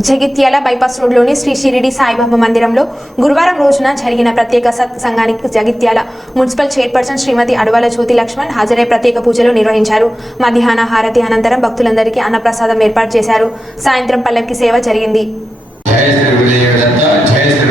Jagtial bypass రోడ్లోని శ్రీ షిరిడి సాయిబాబా మందిరంలో గురువారం రోజున జరిగిన ప్రత్యేక సత్సంగానికి జగిత్యాల మున్సిపల్ చైర్పర్సన్ శ్రీమతి అడవాల జ్యోతి లక్ష్మణ్ హాజరై ప్రత్యేక పూజలు నిర్వహించారు. మధ్యాహ్న హారతి అనంతరం భక్తులందరికీ అన్నప్రసాదం ఏర్పాటు చేశారు. సాయంత్రం పల్లకి సేవ జరిగింది. జయ శ్రీ జయ Shri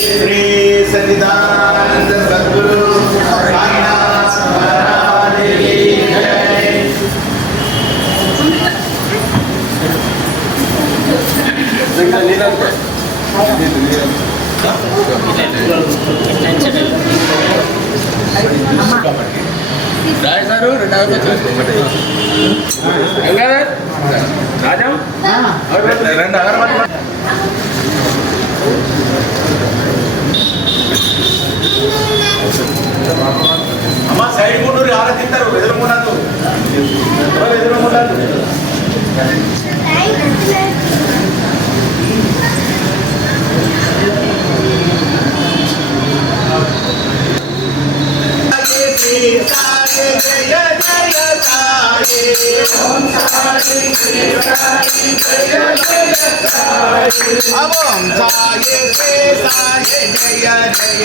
Sri Sadidanta Sadguru Sainath Mahadevi రాజారు రెండు యాభై రాజా రెండు అగరబత్తి ఓం సాయి శ్రీ జయ జయ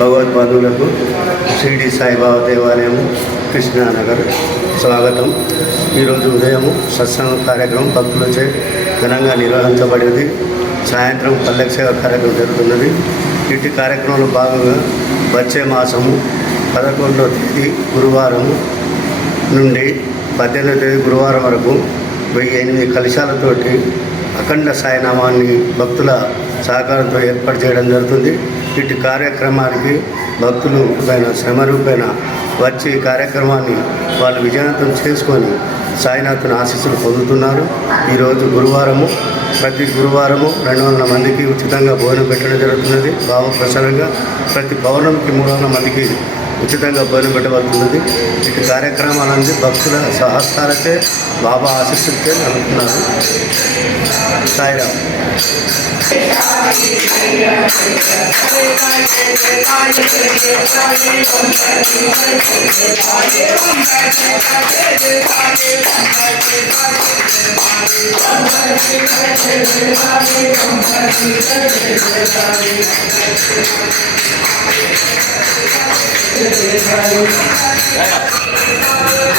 భగవద్పాదులకు శిరిడి సాయిబాబా దేవాలయము కృష్ణానగర్ స్వాగతం. ఈరోజు ఉదయం సత్సంగ కార్యక్రమం భక్తులచే ఘనంగా నిర్వహించబడింది. సాయంత్రం పల్లెక సేవ కార్యక్రమం జరుగుతున్నది. ఇటు కార్యక్రమంలో భాగంగా వచ్చే మాసము పదకొండవ తేదీ గురువారం నుండి పద్దెనిమిదవ తేదీ గురువారం వరకు వెయ్యి ఎనిమిది కలశాలతోటి అఖండ సాయినామాన్ని భక్తుల సహకారంతో ఏర్పాటు చేయడం జరుగుతుంది. ఇటు కార్యక్రమానికి భక్తులు పైన శ్రమ రూపైన వచ్చి ఈ కార్యక్రమాన్ని వాళ్ళు విజయవంతం చేసుకొని సాయినాథుని ఆశీస్సులు పొందుతున్నారు. ఈరోజు గురువారము ప్రతి గురువారము రెండు వందల మందికి ఉచితంగా భోజనం పెట్టడం జరుగుతున్నది. భావప్రసారంగా ప్రతి పౌర్ణమికి మూడు వందల మందికి ఉచితంగా భోజనం పెట్టబడుతున్నది ఇటు కార్యక్రమాలన్నీ భక్తుల సహస్రాలకే బాబా ఆశిస్తుంటే నడుపుతున్నారు సాయిరామ్. Thank you.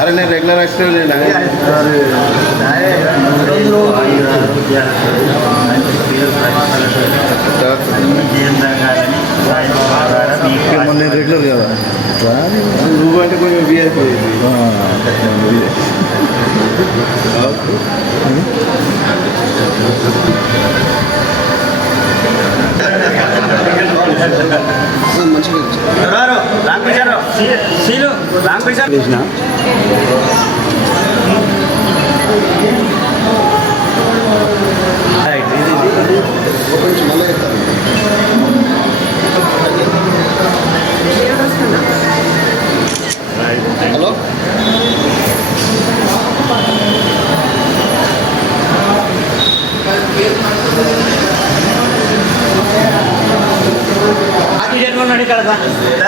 అరే నేను రెగ్యులర్ యాక్సిడెంట్ మొన్న రెగ్యులర్ కదా నువ్వు అంటే కొంచెం వీఐపోయింది లాంగ్ పిచ్చారు ఉన్నాడు ఇక్కడ థ్యాంక్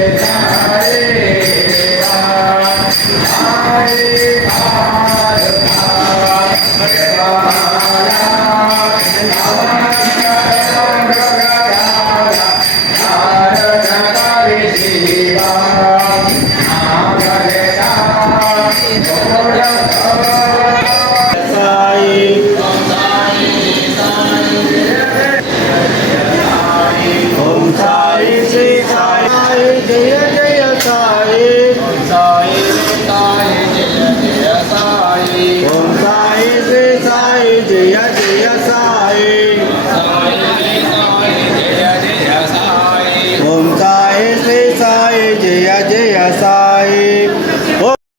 ఓం